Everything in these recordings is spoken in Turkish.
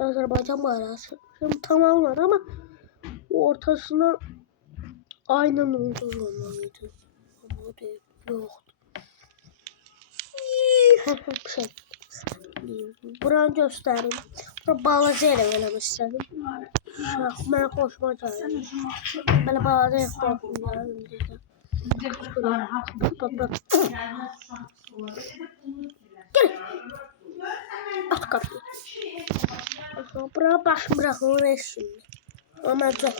Azerbaycan bayrağı. Şimdi tam olmadı ama ortasına aynen olmalıydı. Ama değil, yoktu. Şey, buranı göstereyim. Bura balaca elə eləmək istedim. Mənə xoşuma gəlir. Belə balaca yaxşı. Gel. At kapıyı. Bura başım bırakılır şimdi. Ama gel.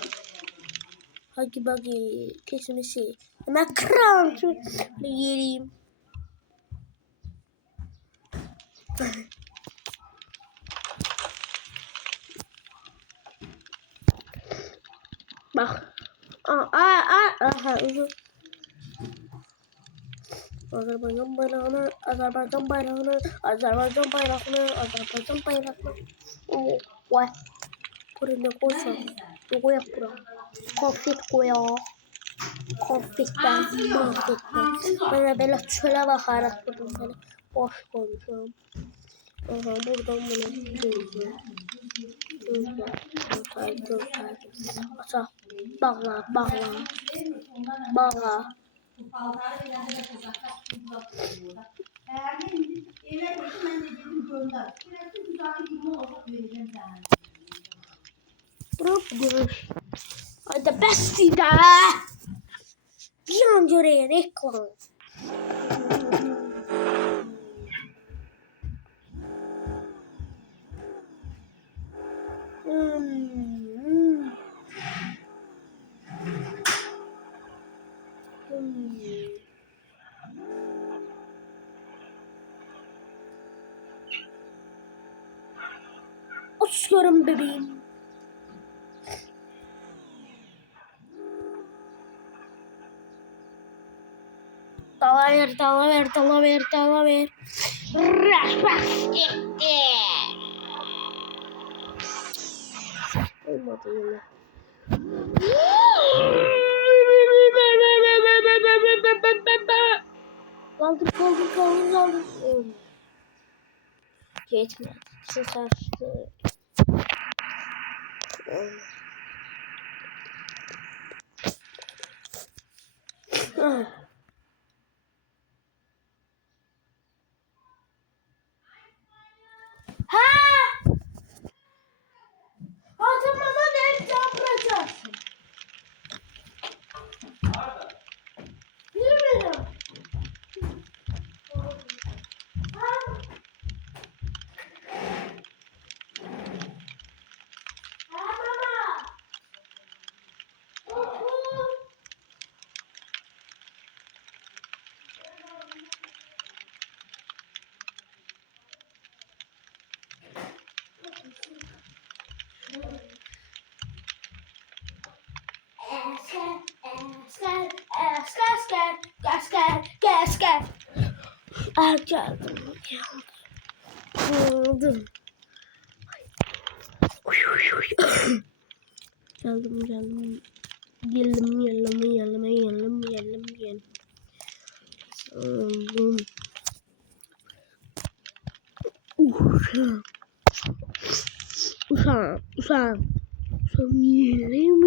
Hagi bagi kesinlikle. Ben kral yeriyim. Bak. Aha. Azerbaycan bayrağını. Vay. Buraya ne koysa? Ne koyak bura? Konfet koyak. Konfetten, mahvetten. Böyle çöle bakarak buradan böyle boş koymuşum. Aha buradan böyle gözü. Ata bağla. Hadi besti de. Bir an göreye reklam. Açıyorum bebeğim. Dala ver. Raş gitti. Olmadı yine. Kaldır. Geçmedi. Ses açtı. Adamıma ne yapacaksın? Yürü. Gel. Geldim. Geldim. Geldim. Uşağım. Yerim.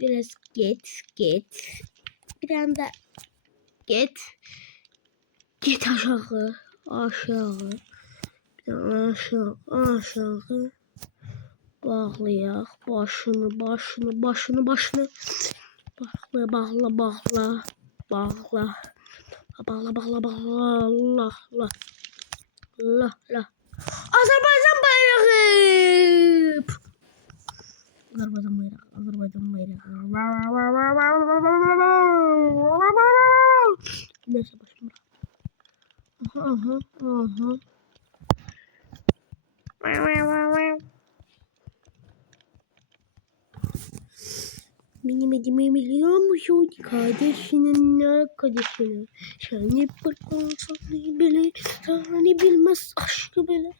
Biraz geç. Bir anda geç. Git aşağı. Aşağı. Bağlayak. Başını. Bağla. Allah. Azerbaycan bayrağı. Neyse başım. Aha. Benim adımı biliyor musun? Kardeşinin arkadaşını. Seni bırakmasını bile, seni bilmez aşkı bile.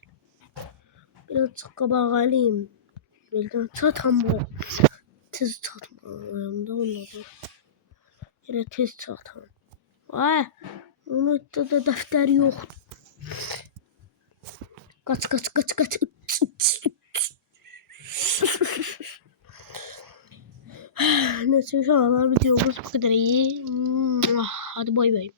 Biraz kabahaliyim. Birden tatam bu. Tez tatmam da onları. Yine tez tatam. Ay, unuttu da defter yok. Kaç. Neyse şu anlar videomuz bu kadar iyi. Hadi bay bay.